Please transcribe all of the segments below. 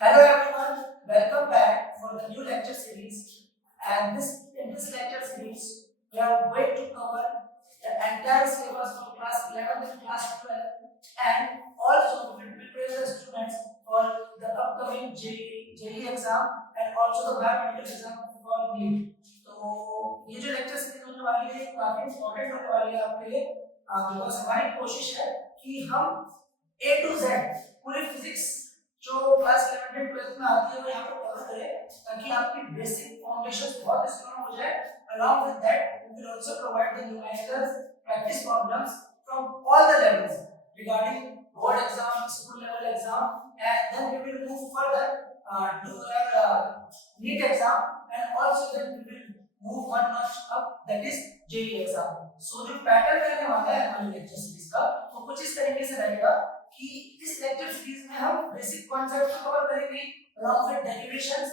Hello everyone, welcome back for the new lecture series. And in this lecture series, we are going to cover the entire syllabus from class 11 and class 12, and also we will prepare the students for the upcoming JEE exam and also the biomedical exam for NEET. तो ये जो lecture series होने वाली है काफी important होने वाली है आपके लिए, बिकॉज हमारी कोशिश है कि हम A to Z पूरी फिजिक्स जो क्लास 11 एंड 12 में आती है वो यहाँ पर कवर करें ताकि आपकी बेसिक फाउंडेशन बहुत स्ट्रांग हो जाए। along with that we will also provide the numericals practice problems from all the levels regarding board exam, school level exam, and then we will move further to our NEET exam, and also then we will move one notch up, that is JEE exam. So जो pattern रहने वाला है हमारे lecture series का वो कुछ इस तरीके से रहेगा कि इस लेक्चर सीरीज में हम बेसिक कॉन्सेप्ट्स को कवर करेंगे along with derivations,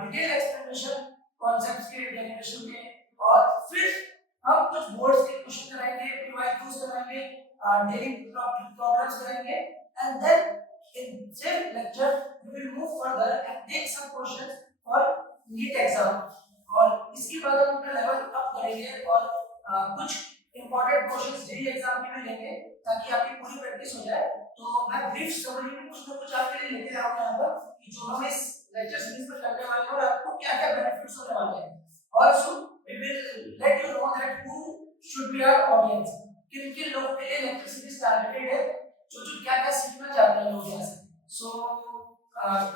detail explanation concepts के डेरिवेशन के, और फिर हम कुछ बोर्ड्स के क्वेश्चन कराएंगे, पीवाईक्यूज कराएंगे, डेली प्रॉब्लम्स कराएंगे, and then in this lecture we will move further and take some questions for NEET exam, और इसके बाद हम अपना लेवल अप करेंगे और कुछ इंपॉर्टेंट क्वेश्चंस जेईई एग्जाम के भी लेंगे ताकि आपकी पूरी प्रैक्टिस हो जाए। तो मैं ब्रीफ समरी में कुछ ना कुछ आपके लिए लेके आऊंगा यहाँ पर कि जो हम इस लेक्चर सीरीज में करने वाले हैं और आपको क्या-क्या बेनिफिट्स होने वाले हैं। Also we will let you know that who should be our audience, किन किन लोगों के लिए लेक्चर सीरीज टारगेटेड है, जो जो क्या-क्या सीखना चाहते हैं लोग यहाँ से।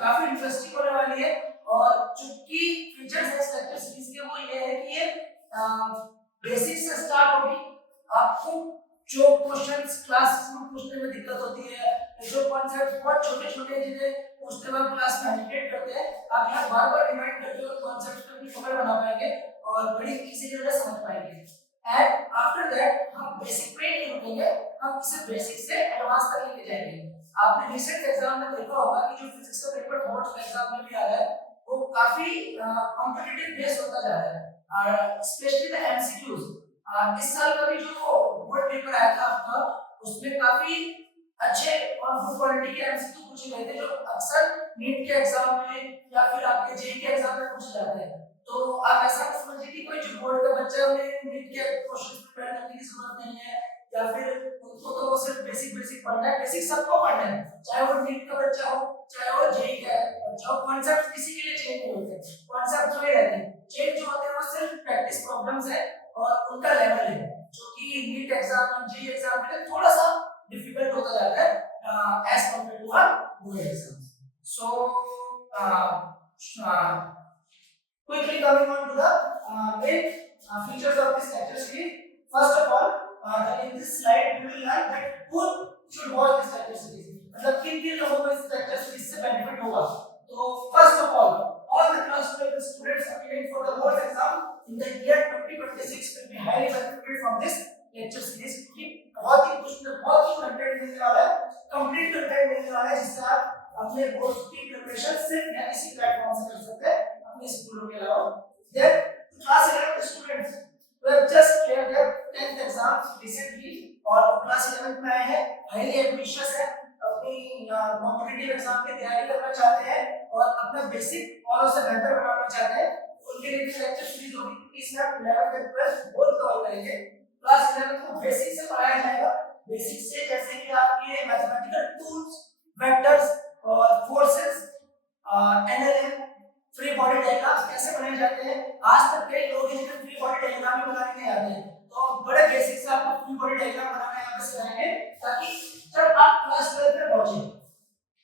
काफी इंटरेस्टिंग होने वाली है, और जो की फीचर्स है इस लेक्चर सीरीज के वो ये है कि ये बेसिक से स्टार्ट होगी। आपको जो क्वेश्चंस क्लास में पूछने में दिक्कत होती है, जो कॉन्सेप्ट बहुत छोटे-छोटे जिन्हें पूछते वक्त क्लास में हेजिटेट करते हैं, आप यहाँ बार-बार रिमाइंड करके उन कॉन्सेप्ट्स पे अपनी पकड़ बना पाएंगे और बड़ी इजीली उन्हें समझ पाएंगे। एंड आफ्टर दैट हम बेसिक पे नहीं रुकेंगे, हम इसे बेसिक से एडवांस तक लेके जाएंगे। आपने रिसेंट एग्जाम में देखा होगा कि जो फिजिक्स का पेपर बोर्ड एग्जाम में भी आ रहा है वो काफी कॉम्पिटिटिव बेस होता जा रहा है, स्पेशली द एमसीक्यूज। इस साल का भी जो बोर्ड पेपर आया था आपका उसमें काफी अच्छे और गुड क्वालिटी के एमसीक्यू पूछे गए थे जो अक्सर नीट के एग्जाम में या फिर आपके जेईई के एग्जाम में पूछे जाते हैं। तो आप ऐसा मत समझिए कि कोई जो बोर्ड का बच्चा है उन्हें नीट के क्वेश्चन प्रिपेयर करने की जरूरत नहीं है, या फिर उनको तो सिर्फ बेसिक बेसिक पढ़ना है। बेसिक सबको पढ़ना है, चाहे वो नीट का बच्चा हो चाहे वो जेईई का बच्चा हो। कॉन्सेप्ट किसी के लिए चेंज नहीं होते, कॉन्सेप्ट वही रहते हैं। चेंज जो होते हैं वो सिर्फ प्रैक्टिस प्रॉब्लम्स है और उनका लेवल है जो कि नीट एग्जाम और जेईई एग्जाम में थोड़ा सा डिफिकल्ट होता जाता है as compare to our board exam. Quickly coming on to the main features of this lecture series. First of all, in this slide we will learn that who should watch this lecture series, मतलब किन किन लोगों को इस lecture series से benefit होगा। तो first of all the class 12 students appearing for the board exam in the year 2026 will be highly benefited from this lecture series, क्योंकि बहुत ही कंटेंट मिलने वाला है, कंप्लीट कंटेंट मिलने वाला है जिससे आप अपने बोर्ड की प्रिपरेशन सिर्फ यहाँ इसी प्लेटफॉर्म से कर सकते हैं अपने स्कूलों के अलावा। Then class 11 students who have just cleared their 10th exams recently और class 11 में आए हैं, highly ambitious है, अपनी कॉम्पिटिटिव एग्जाम की तैयारी करना चाहते हैं और अपना बेसिक और उसे बेहतर बनाना चाहते हैं, उनके लिए भी लेक्चर सीरीज होगी क्योंकि इसमें हम 11th और 12th बोथ कवर करेंगे। क्लास 11 को बेसिक से पढ़ाया जाएगा, बेसिक से जैसे कि आपके मैथमेटिकल टूल्स, वेक्टर्स और forces, NLM, free body diagrams कैसे बनाए जाते हैं। आज तक कई लोग हैं जिन्हें फ्री बॉडी डायग्राम भी बनाने नहीं आते हैं, तो बड़े बेसिक से आपको फ्री बॉडी डायग्राम बनाना यहाँ पे सिखाएंगे ताकि जब आप क्लास 12 में पहुंचे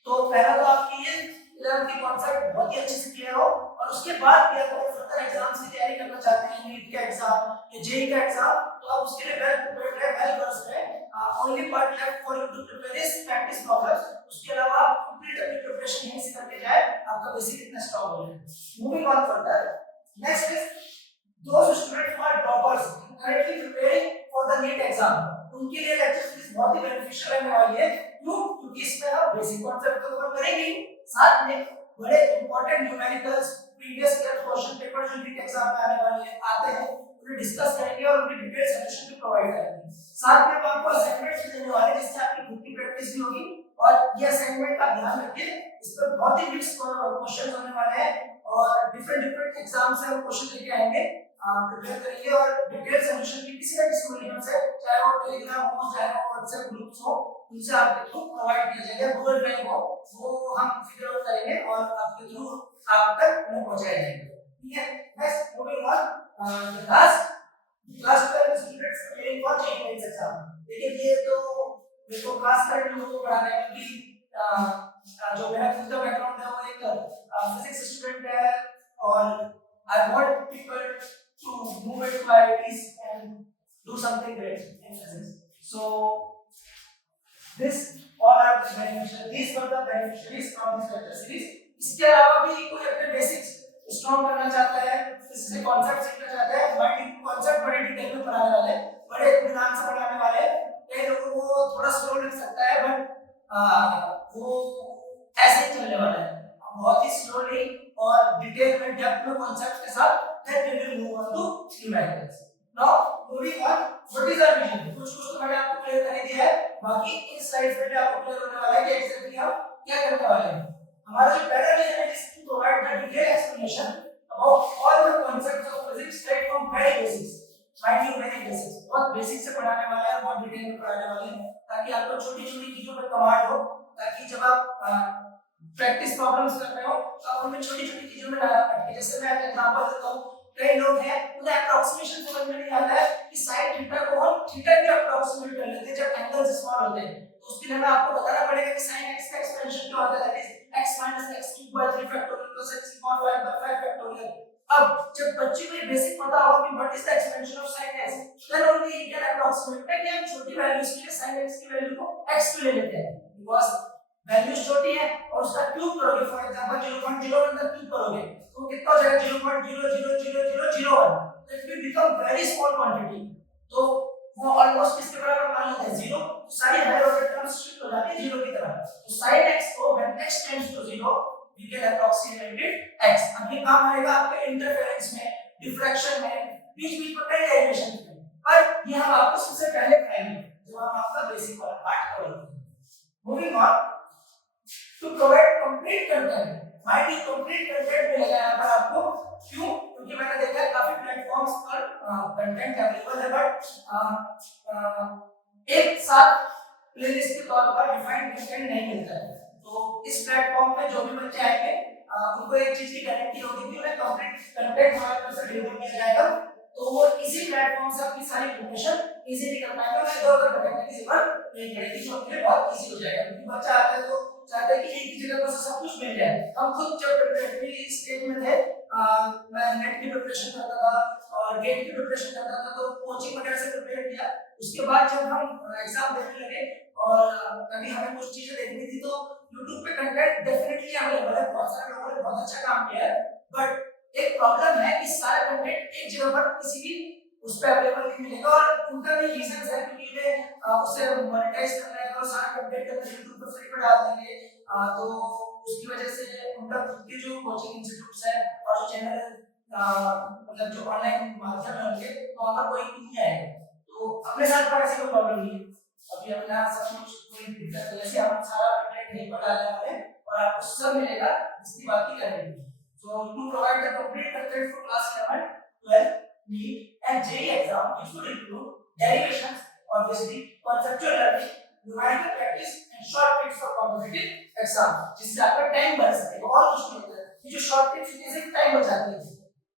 तो पहला तो आपकी ये 11th की कॉन्सेप्ट बहुत ही अच्छे से क्लियर हो, और उसके बाद भी अगर फर्दर एग्जाम्स की तैयारी करना चाहते हैं, नीट का एग्जाम या जेईई का एग्जाम, तो आप उसके लिए वेल प्रिपेयर्ड है, वेल वर्स्ड है। Only part left for you to prepare is practice problems. उसके अलावा आप कंप्लीट अपनी प्रिपरेशन यहीं से करके जाए, आपका बेसिक इतना स्ट्रांग हो जाए। Moving on further, next is those students who are toppers currently preparing for the NEET exam, उनके लिए लेक्चर सीरीज बहुत ही बेनिफिशियल रहने वाली है। क्यों? क्योंकि इसमें हम बेसिक कॉन्सेप्ट तो कवर करेंगे, साथ में बड़े important numericals, previous year question paper जो नीट एग्जाम में आने वाले हैं आते हैं उन्हें डिस्कस करेंगे और उनकी डिटेल सॉल्यूशन भी प्रोवाइड करेंगे। साथ में हम आपको असाइनमेंट्स भी देने वाले हैं जिससे आपकी खुद की प्रैक्टिस भी होगी और ये असाइनमेंट का ध्यान रखिए, इस पर बहुत ही मिक्स क्वेश्चन होने वाले हैं और डिफरेंट डिफरेंट एग्जाम से हम क्वेश्चन लेके आएंगे, प्रिपेयर करेंगे और डिटेल सॉल्यूशन की किसी ना किसी मीडियम से, चाहे वो टेलीग्राम हो चाहे वो व्हाट्सएप ग्रुप्स हो, उनसे आपके थ्रू प्रोवाइड किया जाएगा, गूगल ड्राइव हो, वो हम फिगर आउट करेंगे और आपके थ्रू आप तक उन्हें पहुंचाए जाएंगे। ठीक है, next moving on, class 12 students preparing for JEE mains exam. देखिए ये तो मेरे को क्लास करंट लोगों को पढ़ाना है, क्योंकि जो मेरा खुद का बैकग्राउंड है वो एक फिजिक्स स्टूडेंट है और I want people to move into IITs and do something great in physics. So this all are the beneficiaries. These were the beneficiaries from this lecture series. इसके अलावा भी कोई अपने बेसिक्स स्ट्रॉन्ग करना चाहता है, इससे कॉन्सेप्ट सीखना चाहता है, बड़े कॉन्सेप्ट बड़े डिटेल में पढ़ाने वाले, बड़े इत्मीनान से पढ़ाने वाले, कई लोगों को थोड़ा स्लो लग सकता है बट वो ऐसे ही चलने वाला है, बहुत ही स्लोली और डिटेल में डेप्थ में कॉन्सेप्ट के साथ, then we will move on to numerics. Now moving on, what is our vision? कुछ तो मैंने आपको क्लियर कर दिया है, बाकी इन स्लाइड्स में भी आपको क्लियर होने वाला है कि एग्जैक्टली हम क्या करने वाले हैं। हमारा जो पहला विजन है is to provide the detail explanation about all the concepts of physics straight from very basics, mind you very basics, बहुत बेसिक से पढ़ाने वाले हैं, बहुत डिटेल में पढ़ाने वाले हैं, ताकि आपको छोटी-छोटी चीजों पर कमांड हो, ताकि जब आप प्रैक्टिस प्रॉब्लम्स कर रहे हो तो आप उनमें छोटी-छोटी चीजों में ना अटके। जैसे मैं एग्जांपल देता हूं, कई लोग हैं उन्हें अप्रोक्सीमेशन समझ में नहीं आता है कि sin थीटा को हम थीटा भी अप्रोक्सीमेट कर लेते हैं जब एंगल्स स्मॉल होते हैं, तो उसके लिए हमें आपको बताना पड़ेगा कि sin x का एक्सपेंशन क्या होता है, that is x - x³ / 3 factorial plus x⁴ factorial. अब जब बच्चे को ये बेसिक पता होगा कि what is the expansion of sin x, then only ही कैन अप्रोक्सीमेट कि हम छोटी वैल्यूज के लिए sin x की वैल्यू को x पे ले लेते हैं, बिकॉज़ वैल्यू छोटी है और उसका क्यूब करोगे, फॉर एग्जांपल 0.01 का क्यूब करोगे तो कितना हो जाएगा 0.0000001, it will become very small quantity, तो वो ऑलमोस्ट किसके बराबर मान लेते हैं 0, तो सारी हायर ऑर्डर टर्म्स शिफ्ट हो जाती है 0 की तरफ। तो sin x को when x tends to 0 we can approximate it x। अब ये काम आएगा आपके इंटरफेरेंस में, डिफ्रैक्शन में, बीच-बीच में कई डेरिवेशन में, पर ये हम आपको सबसे पहले कराएंगे जब हम आपका बेसिक वाला पार्ट करेंगे। Moving on to provide complete content, mind you complete content मिलेगा यहाँ पर आपको, क्यों? क्योंकि मैंने देखा है काफी प्लेटफॉर्म्स पर कंटेंट अवेलेबल है बट एक साथ प्लेलिस्ट के तौर पर डिफाइंड कंटेंट नहीं मिलता है, तो इस प्लेटफॉर्म पे जो भी बच्चे आएंगे उनको एक चीज की गारंटी होगी कि उन्हें कंप्लीट कंटेंट हमारे तरफ से डिलीवर किया जाएगा, तो वो इसी प्लेटफॉर्म से अपनी सारी प्रिपरेशन इजीली कर पाएंगे, उन्हें इधर-उधर भटकने की जरूरत नहीं पड़ेगी, जो उनके लिए बहुत इजी हो जाएगा। क्योंकि बच्चा आता है तो चाहते हैं कि एक ही जगह पर सब कुछ मिल जाए। हम खुद जब प्रिपरेटरी स्टेज में थे, मैं नेट की प्रिपरेशन करता था और गेट की प्रिपरेशन करता था, तो कोचिंग वगैरह से प्रिपेयर किया, उसके बाद जब हम एग्जाम देने लगे और कभी हमें कुछ चीजें देखनी थी तो YouTube पे कंटेंट डेफिनेटली अवेलेबल है, बहुत सारे लोगों ने बहुत अच्छा काम किया है, बट एक प्रॉब्लम है कि सारा कंटेंट एक जगह पर किसी भी उस पे अवेलेबल नहीं मिलेगा, और उनका भी रीजन है क्योंकि वे उसे मोनेटाइज करना है और सारा कंटेंट अगर YouTube पर फ्री में डाल देंगे तो उसकी वजह से उनका खुद के जो कोचिंग इंस्टीट्यूट्स है और जो चैनल मतलब जो ऑनलाइन माध्यम है उनके, तो वहां पर कोई नहीं आएगा, तो अपने साथ पर ऐसी कोई प्रॉब्लम नहीं है। अभी अपना सब कुछ कोई दिक्कत नहीं है, हम सारा कंटेंट यहीं पर डालने वाले हैं और आपको सब मिलेगा, इसकी बात ही करेंगे। So to provide the complete content for class 11, 12, NEET and JEE exam, which would include derivations, obviously, conceptual learning, numerical practice and short tips for competitive exam, जिससे आपका टाइम बच सके और कुछ नहीं होता है। ये जो शॉर्ट टिप्स होती है सिर्फ टाइम बचाती है।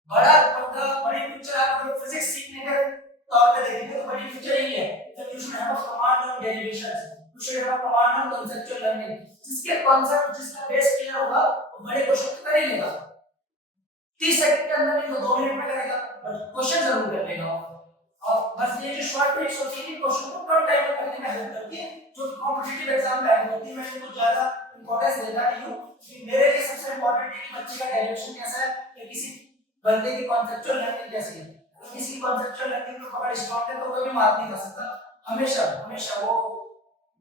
बड़ा पर्दा बड़ी पिक्चर आप अगर फिजिक्स सीखने के तौर पे देखेंगे तो बड़ी पिक्चर यही है, तो you should have a command on derivations, you should have a command on conceptual learning, जिसके कॉन्सेप्ट जिसका बेस क्लियर होगा वो बड़े क्वेश्चन कर ही लेगा, 30 सेकंड के अंदर नहीं तो 2 मिनट में करेगा, बट क्वेश्चन जरूर कर लेगा। और बस ये जो शॉर्ट ट्रिक्स होती है क्वेश्चन को कम टाइम में करने में हेल्प करती है, जो कॉम्पिटिटिव एग्जाम में हेल्प होती है। मैं इनको ज्यादा इंपॉर्टेंस देता नहीं हूं, कि मेरे लिए सबसे इंपॉर्टेंट है कि बच्चे का डायरेक्शन कैसा है या किसी बंदे की कॉन्सेप्चुअल लर्निंग कैसी है। तो किसी कॉन्सेप्चुअल लर्निंग में पकड़ स्ट्रांग है तो कोई भी मार्क नहीं खा सकता, हमेशा हमेशा वो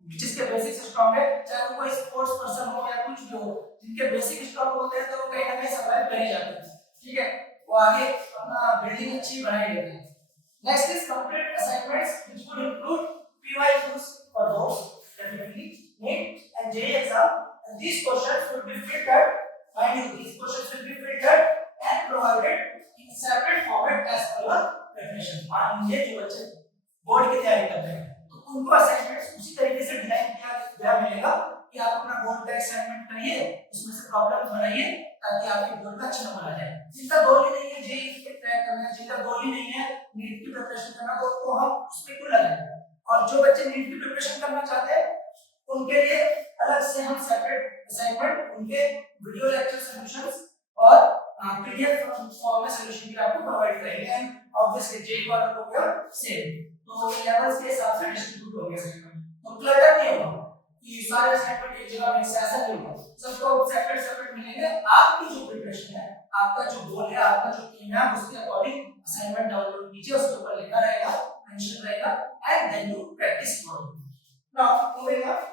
जिसके बेसिक्स स्ट्रांग है, चाहे वो कोई स्पोर्ट्स पर्सन हो या कुछ भी हो, जिनके बेसिक स्ट्रांग होते हैं तो वो कहीं ना कहीं सर्वाइव कर ही जाते हैं, ठीक है, वो आगे अपना बिल्डिंग अच्छी बनाई लेते हैं। Next is complete assignments which would include PYQs for those definitely NEET and these questions will be filtered, mind you, these questions will be filtered and provided in separate format as per your preparation. मान लीजिए जो बच्चे board की तैयारी कर रहे हैं तो उनको असाइनमेंट्स उसी तरीके से डिजाइन किया गया मिलेगा कि आप अपना बोर्ड का असाइनमेंट करिए, उसमें से प्रॉब्लम बनाइए ताकि आपके बोर्ड का अच्छा नंबर आ जाए। जिनका गोल ही नहीं है जेईई क्रैक करना, जिनका गोल ही नहीं है नीट की प्रिपरेशन करना, तो उनको हम उस पे क्यों लगाएं? और जो बच्चे नीट की प्रिपरेशन करना चाहते हैं उनके लिए अलग से हम सेपरेट असाइनमेंट, उनके वीडियो लेक्चर सॉल्यूशंस और पीडीएफ फॉर्म में सॉल्यूशन भी आपको प्रोवाइड करेंगे। एंड ऑब्वियसली जेईई वालों को भी सेम, तो लेवल्स के हिसाब से डिस्ट्रीब्यूट होंगे असाइनमेंट, तो क्लटर नहीं होगा कि सारे असाइनमेंट एक जगह में से ऐसा नहीं होगा, सबको सेपरेट सेपरेट मिलेंगे। आपकी जो प्रिपरेशन है, आपका जो गोल है, आपका जो एम है, उसके अकॉर्डिंग असाइनमेंट डाउनलोड कीजिए, उसके ऊपर लिखा रहेगा, मेंशन रहेगा, and then you practice for it. Now moving on,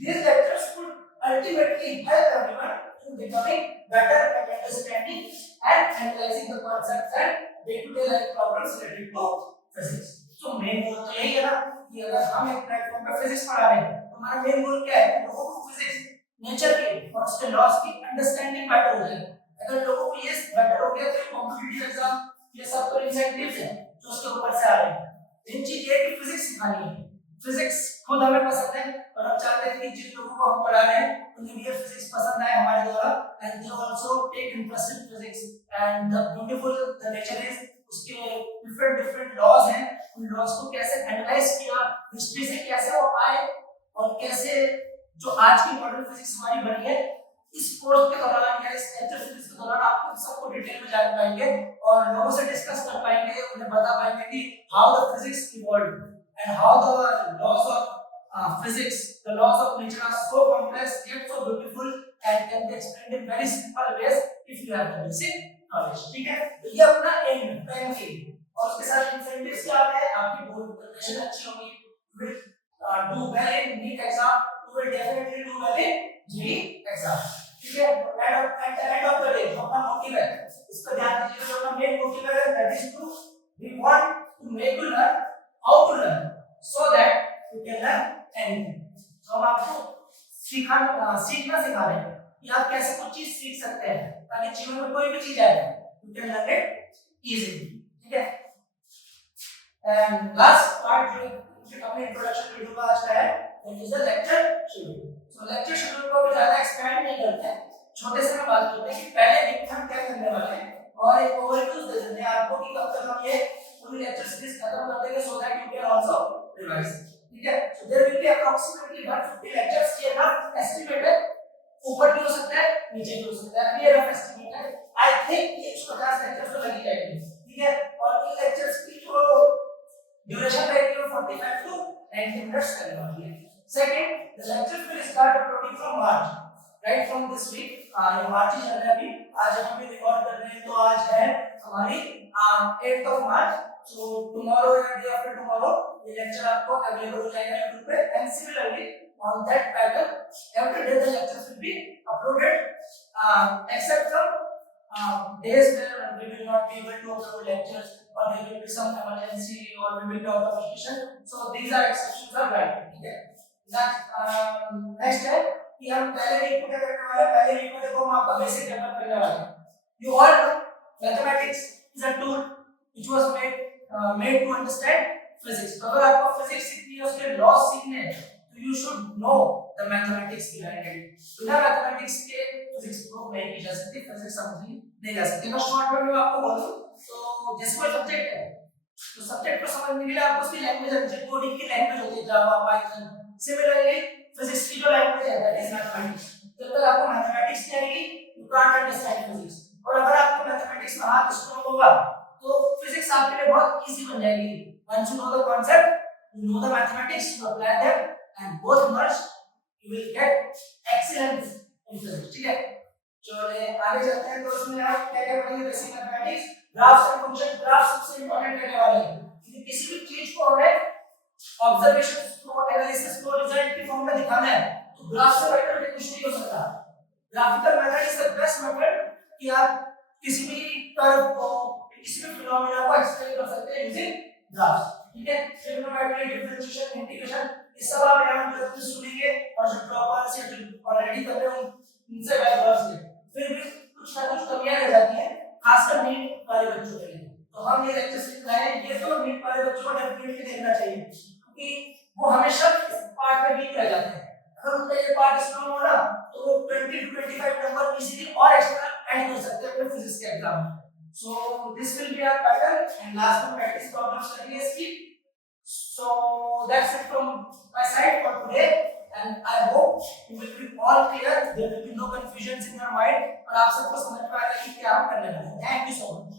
these lectures would ultimately help everyone in becoming better at understanding and analyzing the concepts and day-to-day life problems related to physics. So main goal तो यही है ना कि अगर हम एक platform पे physics पढ़ा रहे हैं तो हमारा मेन गोल क्या है? लोगों को फिजिक्स नेचर के और उसके लॉज की अंडरस्टैंडिंग बेटर हो जाए। अगर लोगों को ये बेटर हो गया तो कॉम्पिटिटिव एग्जाम ये सब तो इंसेंटिव्स हैं जो उसके ऊपर से आ रहे हैं। मेन चीज ये है कि फिजिक्स सिखानी है। फिजिक्स खुद हमें पसंद है और हम चाहते हैं कि जिन लोगों को हम पढ़ा रहे हैं उन्हें भी ये फिजिक्स पसंद आए हमारे द्वारा, and they also take interest in physics and the beautiful the nature is, उसके डिफरेंट लॉज हैं, उन लॉज को कैसे एनालाइज किया, हिस्ट्री से कैसे वो आए और कैसे जो आज की मॉडर्न फिजिक्स हमारी बनी है, इस कोर्स के दौरान या इस लेक्चर सीरीज के दौरान आप सबको डिटेल में जान पाएंगे और लोगों से डिस्कस कर पाएंगे, उन्हें बता पाएंगे कि how the physics evolved and how the laws of physics, the laws of nature are so complex yet so beautiful and can be explained in very simple ways if you have the basic knowledge. ठीक है, तो ये अपना M है, prime M, और उसके साथ incentives क्या है? आपकी बोर्ड प्रिपरेशन अच्छी होगी, you will do well in NEET exam, you will definitely do well in JEE exam. ठीक है, at the end of the day जो अपना मोटिव है, इस पर ध्यान दीजिए, जो अपना मेन मोटिव है that is to we want to make you learn how to learn so that you can learn anything. तो हम आपको सीखना सिखा रहे हैं कि आप कैसे कुछ चीज सीख सकते हैं ताकि जीवन में कोई भी चीज आए you can learn it easily. ठीक है, एंड लास्ट पार्ट जो अपने इंट्रोडक्शन वीडियो का आज का है that is the lecture schedule. So lecture schedule को भी ज्यादा एक्सपेंड नहीं करते हैं, छोटे से में बात करते हैं कि पहले वीक में हम क्या करने वाले हैं और एक ओवरव्यू दे देते हैं आपको कि कब तक हम ये पूरी लेक्चर सीरीज खत्म कर देंगे so that you can also revise. ठीक है, so there will be approximately 150 lectures, ये रफ एस्टिमेट है, ऊपर भी हो सकता है नीचे भी हो सकता है, ये रफ एस्टिमेट है। आई थिंक 150 लेक्चर्स तो लगी जाएंगे। ठीक है, और इन लेक्चर्स की जो ड्यूरेशन रहेगी वो 45 to 90 मिनट्स करने वाली है। Second, the lectures will start uploading from March, right from this week. ये मार्च ही चल रहा है अभी, आज हम भी रिकॉर्ड कर रहे हैं तो आज है हमारी 8th of March, so tomorrow या day after tomorrow ये लेक्चर आपको अवेलेबल हो जाएगा YouTube पे, and similarly on that pattern every day the lectures will be uploaded, except some days where we will not be able to upload lectures or there will be some emergency or we will be out of station, so these are exceptions are granted. ठीक है, next है कि हम पहले week में क्या करने वाले हैं, पहले वीक में देखो हम आपका बेसिक डेवलप करने वाले हैं। You all know mathematics is a tool which was made to understand physics. तो अगर आपको फिजिक्स सीखनी है, उसके लॉज सीखने हैं, तो you should know the mathematics behind it. बिना मैथमेटिक्स के फिजिक्स प्रूव नहीं की जा सकती, फिजिक्स समझी नहीं जा सकती। मैं शॉर्ट में आपको बोलूं तो जैसे कोई सब्जेक्ट है तो सब्जेक्ट को समझने के लिए आपको उसकी लैंग्वेज आनी चाहिए, कोडिंग की लैंग्वेज होती है जावा, पाइथन। सिमिलरली फिजिक्स की जो लैंग्वेज है दैट इज मैथमेटिक्स। जब तक आपको मैथमेटिक्स नहीं आएगी यू कांट अंडरस्टैंड फिजिक्स, और अगर आपको मैथमेटिक्स में हाथ स्ट्रांग होगा तो फिजिक्स आपके लिए बहुत इजी बन जाएगी। Once you know the concept, you know the mathematics, you apply them and both merge, you will get excellence in physics. ठीक है, चलिए आगे चलते हैं। तो उसमें आप क्या क्या पढ़ेंगे? Basic mathematics, graphs and function. Graph सबसे इंपॉर्टेंट रहने वाले हैं क्योंकि किसी भी चीज को हमें ऑब्जर्वेशंस को, एनालिसिस को रिजल्ट की फॉर्म में दिखाना है तो ग्राफ से बेटर भी कुछ नहीं हो सकता। Graphical method is the best method कि आप किसी भी कर्व को, किसी भी फिनोमेना को एक्सप्लेन कर सकते हैं यूजिंग ग्राफ्स। ठीक है, ट्रिग्नोमेट्री, डिफरेंशिएशन, इंटीग्रेशन, ये सब आप यहां पे सुनेंगे और जो टॉपर्स या जो ऑलरेडी कर रहे हम ये लेक्चर सीरीज लाए हैं, ये तो नीट वाले बच्चों को डेफिनेटली देखना चाहिए, क्योंकि वो हमेशा इस पार्ट में वीक रह जाते हैं। अगर उनका ये पार्ट स्ट्रांग हो ना तो वो 20 to 25 नंबर इजीली और एक्स्ट्रा ऐड कर सकते हैं अपने फिजिक्स के एग्जाम में। So this will be our pattern, and last one practice problem study is key. So that's it from my side for today, and I hope you will be all clear. There will be no confusions in your mind, और आप सबको समझ में आएगा कि क्या हम करने वाले हैं। Thank you so much.